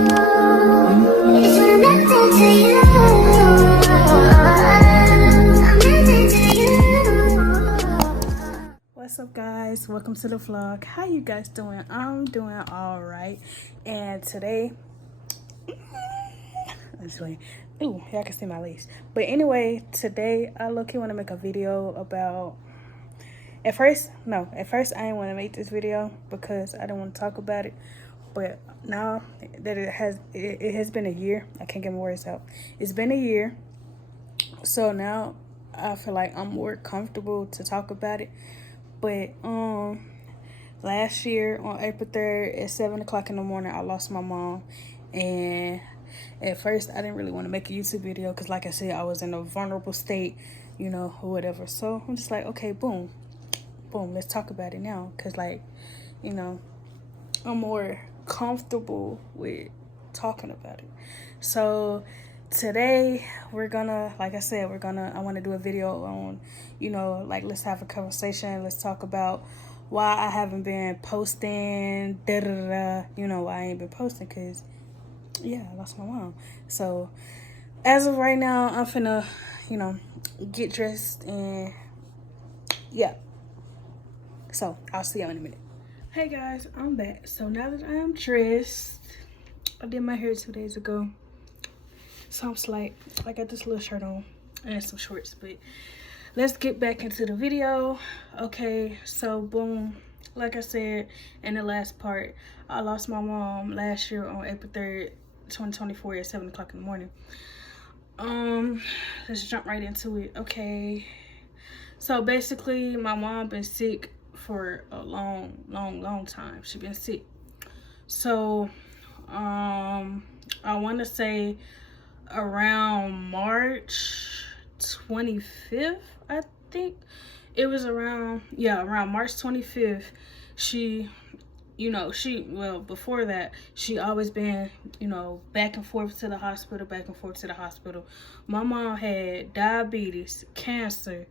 It's connected to you. I'm connected to you. What's up, guys? Welcome to the vlog. How you guys doing? I'm doing all right. And today, this way. Ooh, y'all can see my lace. But anyway, today I low-key want to make a video about. At first I didn't want to make this video because I didn't want to talk about it. But now that it has been a year, I can't get my words out. It's been a year, so now I feel like I'm more comfortable to talk about it. But last year on April 3rd at 7 o'clock in the morning, I lost my mom. And at first I didn't really want to make a YouTube video because, like I said, I was in a vulnerable state, or whatever. So I'm just like, okay, boom, let's talk about it now. Because, like, I'm more comfortable with talking about it. So today we're gonna, like I said, I want to do a video on, like, let's have a conversation. Let's talk about why I haven't been posting, why I ain't been posting, because, yeah, I lost my mom. So as of right now, I'm finna, get dressed and, yeah. So I'll see y'all in a minute. Hey guys, I'm back. So now that I'm dressed, I did my hair 2 days ago. So I'm slight. I got this little shirt on and some shorts, but let's get back into the video. Okay, so boom, like I said in the last part, I lost my mom last year on April 3rd, 2024 at 7 o'clock in the morning. Let's jump right into it. Okay, so basically my mom been sick for a long time. She been sick. So I want to say around March 25th, I think it was around March 25th. She, before that, she always been, back and forth to the hospital. My mom had diabetes, cancer,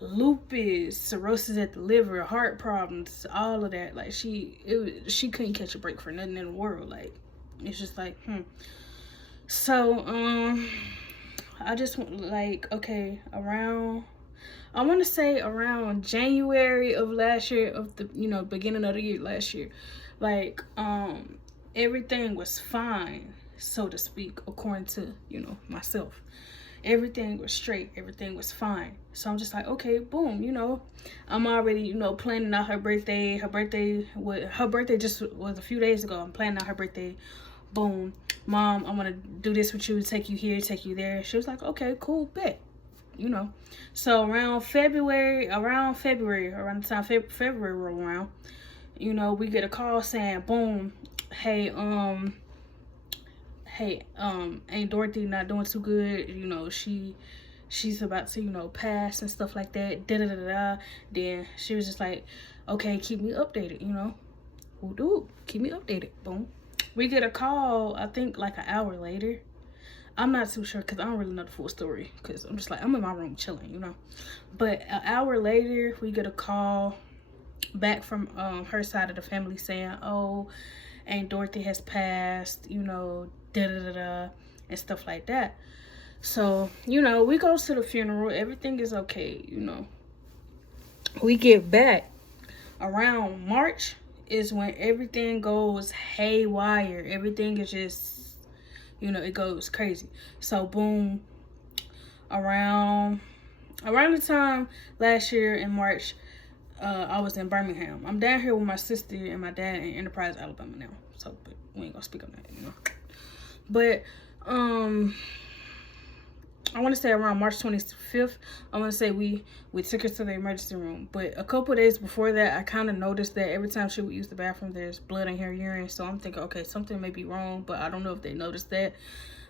lupus, cirrhosis at the liver, heart problems, all of that. Like, she couldn't catch a break for nothing in the world. Like, it's just like, So, I just like, okay, I want to say around January of last year, of the, beginning of the year last year, like, everything was fine, so to speak, according to, myself. Everything was straight. Everything was fine. So I'm just like, okay, boom, I'm already, planning out her birthday. Her birthday just was a few days ago. I'm planning out her birthday. Boom. Mom, I want to do this with you, take you here, take you there. She was like, okay, cool, bet. So around February, around the time February rolled around, we get a call saying, boom, hey, Aunt Dorothy not doing too good. She's about to, pass and stuff like that. Then she was just like, okay, keep me updated, keep me updated. Boom. We get a call, I think like an hour later. I'm not too sure because I don't really know the full story, because I'm just like, I'm in my room chilling, But an hour later, we get a call back from her side of the family saying, oh, Aunt Dorothy has passed, and stuff like that. So, we go to the funeral. Everything is okay, We get back around March is when everything goes haywire. Everything is just, it goes crazy. So boom, around the time last year in March, I was in Birmingham. I'm down here with my sister and my dad in Enterprise, Alabama now. So, but we ain't gonna speak on that, But I want to say around March 25th, I want to say we took her to the emergency room. But a couple of days before that, I kind of noticed that every time she would use the bathroom, there's blood in her urine. So I'm thinking, okay, something may be wrong, but I don't know if they noticed that.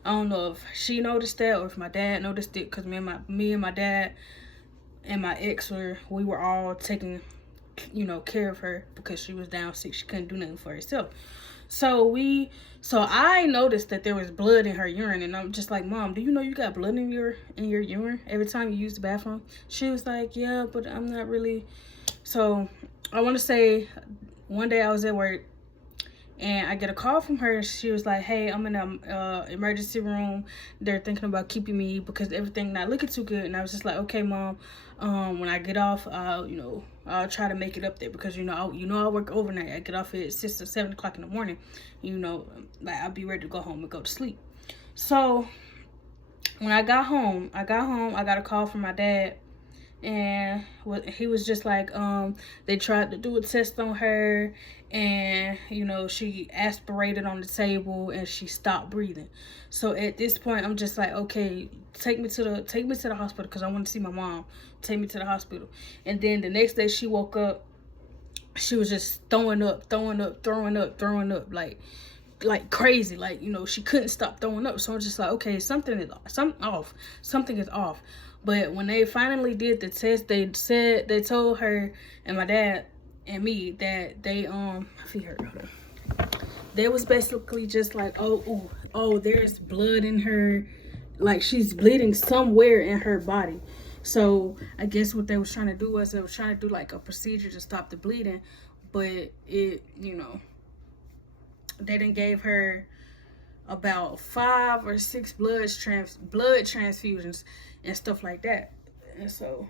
I don't know if she noticed that or if my dad noticed it, because me and my dad and my ex we were all taking, care of her because she was down sick. She couldn't do nothing for herself. So I noticed that there was blood in her urine, and I'm just like, Mom, do you know you got blood in your urine every time you use the bathroom? She was like, yeah, but I'm not really. So I want to say one day I was at work And I get a call from her. She was like, hey, I'm in the emergency room. They're thinking about keeping me because everything not looking too good. And I was just like, okay, Mom, when I get off, I'll try to make it up there because, I work overnight. I get off at 6 or 7 o'clock in the morning. Like I'll be ready to go home and go to sleep. So when I got home, I got a call from my dad. And he was just like, they tried to do a test on her, and she aspirated on the table and she stopped breathing. So at this point, I'm just like, okay, take me to the hospital because I want to see my mom. Take me to the hospital. And then the next day she woke up, she was just throwing up, like crazy. Like, she couldn't stop throwing up. So I'm just like, okay, something is off. But when they finally did the test, they told her and my dad and me that they was basically just like, oh, there's blood in her, like she's bleeding somewhere in her body. So I guess what they was trying to do was they was trying to do like a procedure to stop the bleeding, but it, they done gave her about 5 or 6 blood transfusions and stuff like that. And so,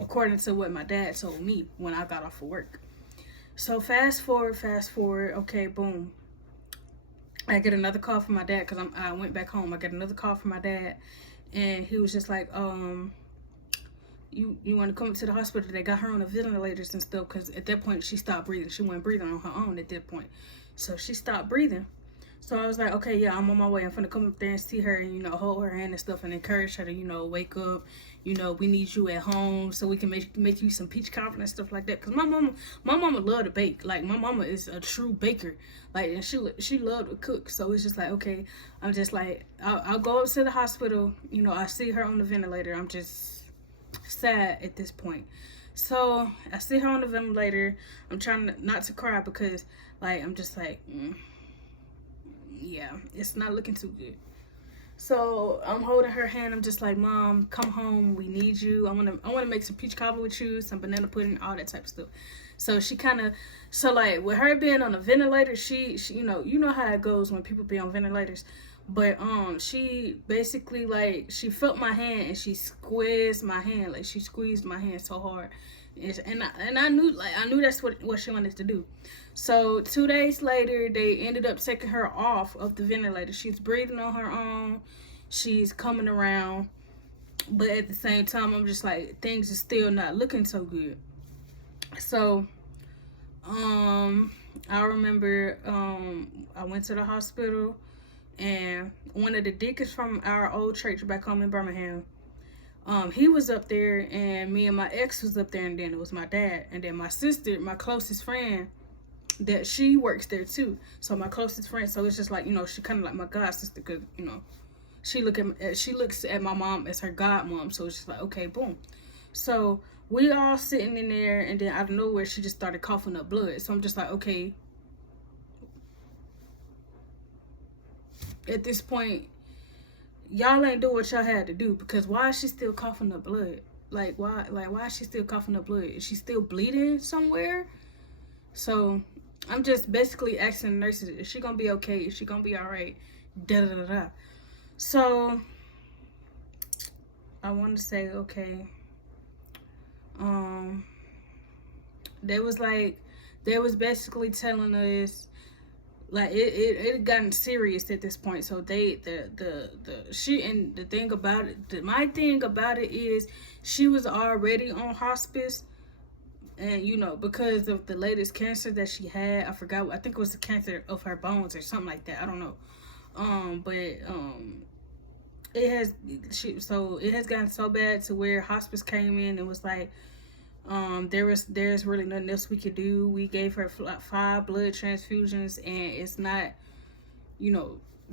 according to what my dad told me when I got off of work. So fast forward, okay, boom. I get another call from my dad because I went back home. I get another call from my dad, and he was just like, you want to come to the hospital? They got her on the ventilators and stuff because at that point she stopped breathing. She wasn't breathing on her own at that point, so she stopped breathing. So I was like, okay, yeah, I'm on my way. I'm finna come up there and see her and, hold her hand and stuff and encourage her to, wake up. We need you at home so we can make you some peach cobbler and stuff like that. Because my mama loved to bake. Like, my mama is a true baker. Like, and she loved to cook. So it's just like, okay, I'm just like, I'll go up to the hospital. I see her on the ventilator. I'm just sad at this point. So I see her on the ventilator. I'm trying not to cry because, like, I'm just like, yeah, it's not looking too good. So I'm holding her hand. I'm just like, Mom, come home. We need you. I want to make some peach cobbler with you, some banana pudding, all that type of stuff. So she like with her being on a ventilator, she you know how it goes when people be on ventilators. But she basically, like, she felt my hand and she squeezed my hand, like she squeezed my hand so hard. And I knew that's what she wanted to do. So 2 days later, they ended up taking her off of the ventilator. She's breathing on her own. She's coming around. But at the same time, I'm just like, things are still not looking so good. So, I remember I went to the hospital, and one of the deacons from our old church back home in Birmingham, he was up there, and me and my ex was up there, and then it was my dad, and then my sister, my closest friend, that she works there too. So my closest friend, so it's just like, she kind of like my god sister, because she looks at my mom as her god mom. So it's just like, okay, boom. So we all sitting in there, and then out of nowhere she just started coughing up blood. So I'm just like, okay, at this point, y'all ain't do what y'all had to do, because why is she still coughing up blood? Like, why is she still coughing up blood? Is she still bleeding somewhere? So I'm just basically asking the nurses, is she gonna be okay? Is she gonna be all right? Da da da da. So I want to say, okay, they was basically telling us, like, it had gotten serious at this point. So my thing about it is she was already on hospice, and because of the latest cancer that she had, I think it was the cancer of her bones or something like that, I don't know. It has gotten so bad to where hospice came in and was like, there's really nothing else we could do. We gave her 5 blood transfusions, and it's not,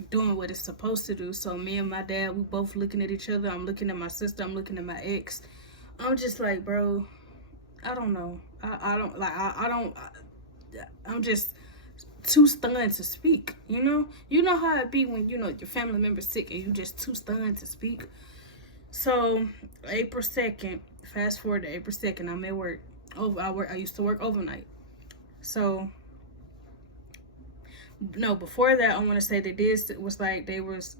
doing what it's supposed to do. So me and my dad, we both looking at each other. I'm looking at my sister. I'm looking at my ex. I'm just like, bro, I don't know. I'm just too stunned to speak. You know how it be when your family member's sick and you just too stunned to speak. So April 2nd, fast forward to April 2nd, I'm at work. I used to work overnight. So no, before that, I want to say they did was like they was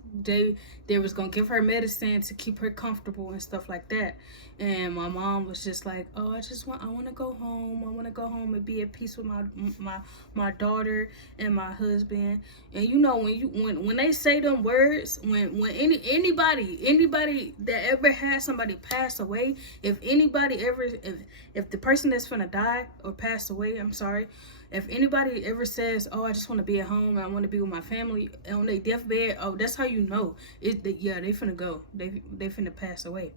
gonna give her medicine to keep her comfortable and stuff like that. And my mom was just like, oh, I want to go home. I want to go home and be at peace with my daughter and my husband. And you know, when they say them words, when anybody that ever had somebody pass away, if anybody ever if the person that's gonna die or pass away, I'm sorry, if anybody ever says, oh, I just want to be at home, I want to be with my family on their deathbed, oh, that's how you know yeah, they finna go, they finna pass away.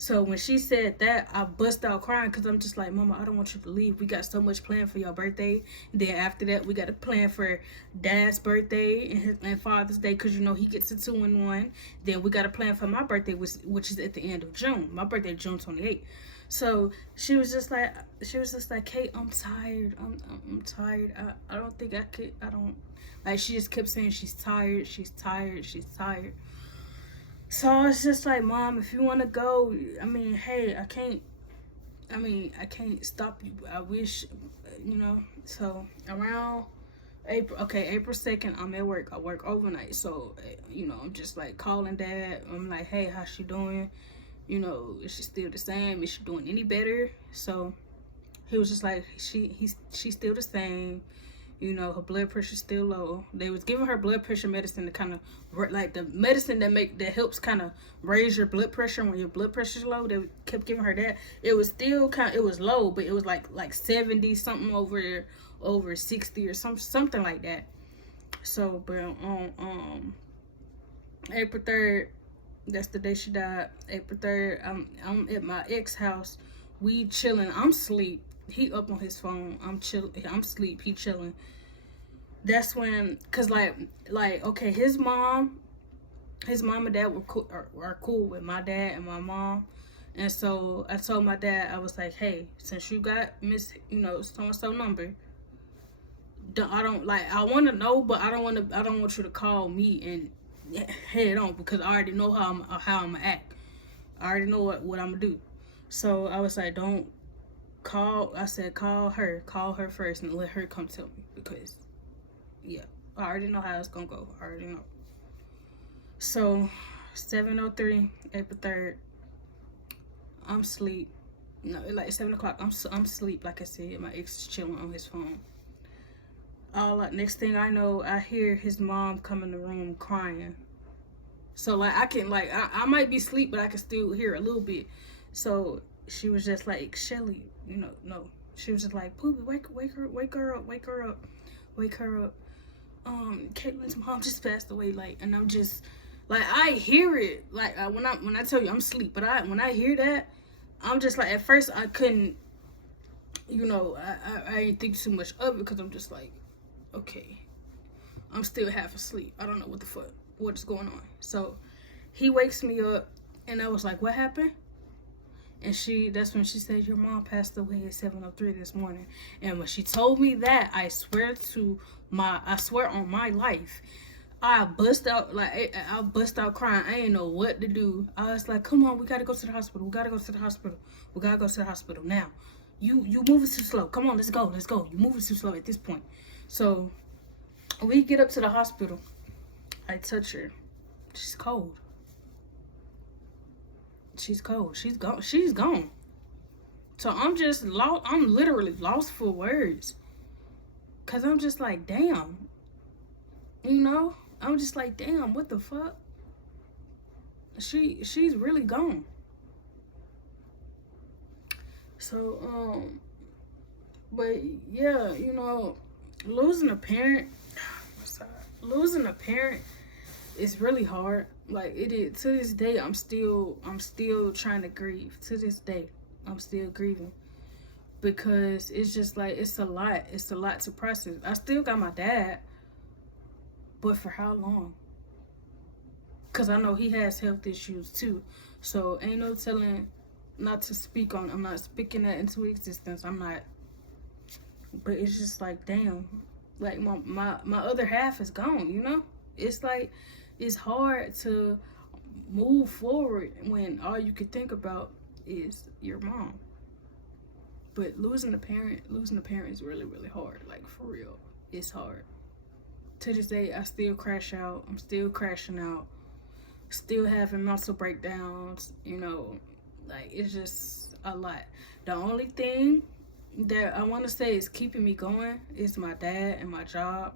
So when she said that, I bust out crying because I'm just like, Mama, I don't want you to leave. We got so much planned for your birthday. Then after that, we got a plan for Dad's birthday and Father's Day, because you know he gets a 2-in-1. Then we got a plan for my birthday, which is at the end of June. My birthday is June 28th. So she was just like, Kate, I'm tired. I'm tired. I don't think I could. I don't. Like, she just kept saying she's tired. She's tired. She's tired. So I was just like, Mom, if you want to go, I mean, hey, I can't stop you. I wish, you know. So around April 2nd, I'm at work. I work overnight. So, you know, I'm just like calling Dad. I'm like, hey, how's she doing? You know, is she still the same? Is she doing any better? So he was just like, she's still the same. You know, her blood pressure's still low. They was giving her blood pressure medicine to kind of, like, the medicine that helps kind of raise your blood pressure when your blood pressure's low. They kept giving her that. It was still it was low, but it was like 70 something over 60 or something like that. So, but on April 3rd, that's the day she died. April 3rd, I'm at my ex house. We chilling. I'm asleep. He up on his phone. I'm chill. I'm asleep. He chilling. That's when, cause like okay, his mom and dad are cool with my dad and my mom, and so I told my dad, I was like, hey, since you got Miss, you know, so and so number, I don't like. I want to know, but I don't want you to call me and head on, because I already know how I'm gonna act. I already know what I'm gonna do. So I was like, don't call. I said, call her first and let her come tell me, because yeah, I already know how it's gonna go. I already know. So 7:03, April 3rd, I'm asleep. No, like 7 o'clock, I'm asleep. Like I said, my ex is chilling on his phone. Next thing I know, I hear his mom come in the room crying. So like I can, like, I might be asleep, but I can still hear a little bit. So she was just like, Shelly, you know, no. She was just like, Poopy, wake her up. Caitlin's mom just passed away. Like, and I'm just like, I hear it. Like, when I tell you I'm asleep, but when I hear that, I'm just like, at first I couldn't, you know, I didn't think too much of it, because I'm just like, okay, I'm still half asleep. I don't know what is going on. So he wakes me up, and I was like, what happened? And that's when she said, your mom passed away at 7:03 this morning. And when she told me that, I swear on my life, I bust out crying. I ain't know what to do. I was like, come on, we gotta go to the hospital. We gotta go to the hospital now. You moving too slow. Come on, let's go. You moving too slow at this point. So we get up to the hospital. I touch her. She's cold. She's gone. So I'm just lost. I'm literally lost for words, cause I'm just like, damn. You know, I'm just like, damn. What the fuck? She's really gone. So but yeah, you know, losing a parent is really hard. Like, it is. To this day, I'm still trying to grieve. To this day, I'm still grieving, because it's just like, it's a lot to process. I still got my dad, but for how long? Because I know he has health issues too, so ain't no telling. Not to speak on, I'm not speaking that into existence. I'm not. But it's just like, damn, like my other half is gone. You know, it's like, it's hard to move forward when all you could think about is your mom. But losing a parent is really, really hard. Like, for real, it's hard. to this day, I still crash out. I'm still crashing out. Still having muscle breakdowns, you know, like it's just a lot. The only thing that I want to say is keeping me going is my dad and my job.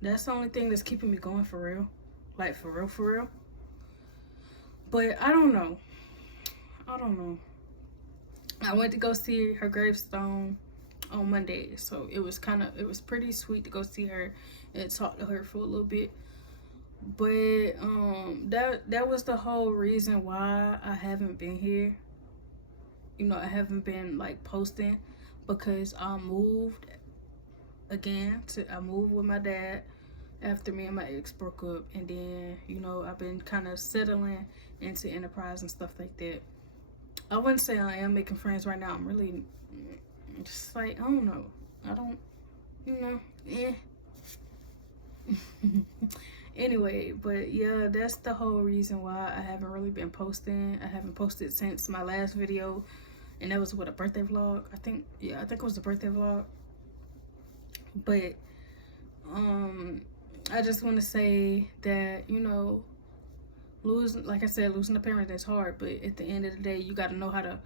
That's the only thing that's keeping me going for real. Like for real, for real. But I don't know. I went to go see her gravestone on Monday, so it was pretty sweet to go see her and talk to her for a little bit. But that was the whole reason why I haven't been here. You know, I haven't been like posting, because I moved again. I moved with my dad after me and my ex broke up, and then, you know, I've been kind of settling into Enterprise and stuff like that. I wouldn't say I am making friends right now. I'm really just like, I don't know. I don't, you know, Anyway, but yeah, that's the whole reason why I haven't really been posting. I haven't posted since my last video, and that was what, a birthday vlog, I think. Yeah, I think it was a birthday vlog. But I just want to say that, you know, like I said, losing a parent is hard, but at the end of the day, you gotta know how to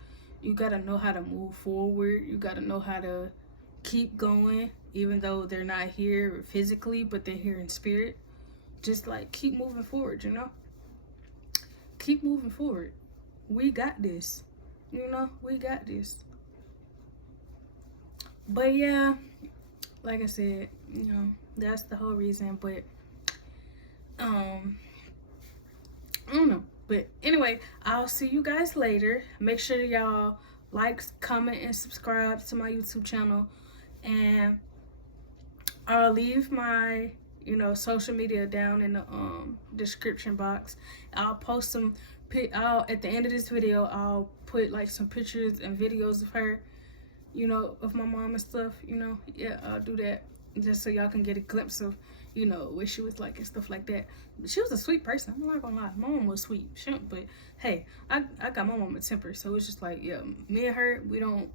move forward. You gotta know how to keep going, even though they're not here physically, but they're here in spirit. Just like keep moving forward, you know. Keep moving forward. We got this, you know. We got this. But yeah, like I said, you know, that's the whole reason. But I don't know. But anyway, I'll see you guys later. Make sure y'all like, comment, and subscribe to my YouTube channel. And I'll leave my, you know, social media down in the description box. I'll post some at the end of this video, I'll put like some pictures and videos of her, you know, of my mom and stuff, you know. Yeah, I'll do that just so y'all can get a glimpse of, you know, what she was like and stuff like that. But she was a sweet person, I'm not gonna lie. My mom was sweet, but hey, I got my mom a temper, so it's just like, yeah, me and her, we don't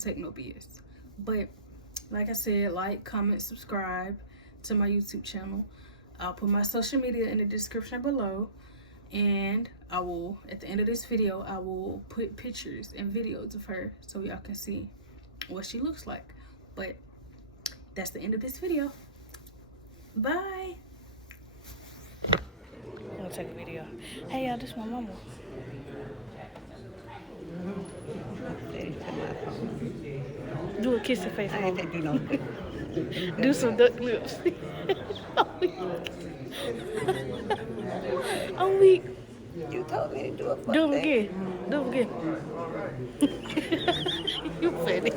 take no BS. But like I said, like, comment, subscribe to my YouTube channel. I'll put my social media in the description below, and I will, at the end of this video, I will put pictures and videos of her so y'all can see what she looks like. But that's the end of this video. Bye. I'm gonna take a video. Hey y'all, this is my mama. Do a kissing face. I ain't do no. Do some duck lips. I'm weak. You told me to do it. Do them again. Do them again. You funny.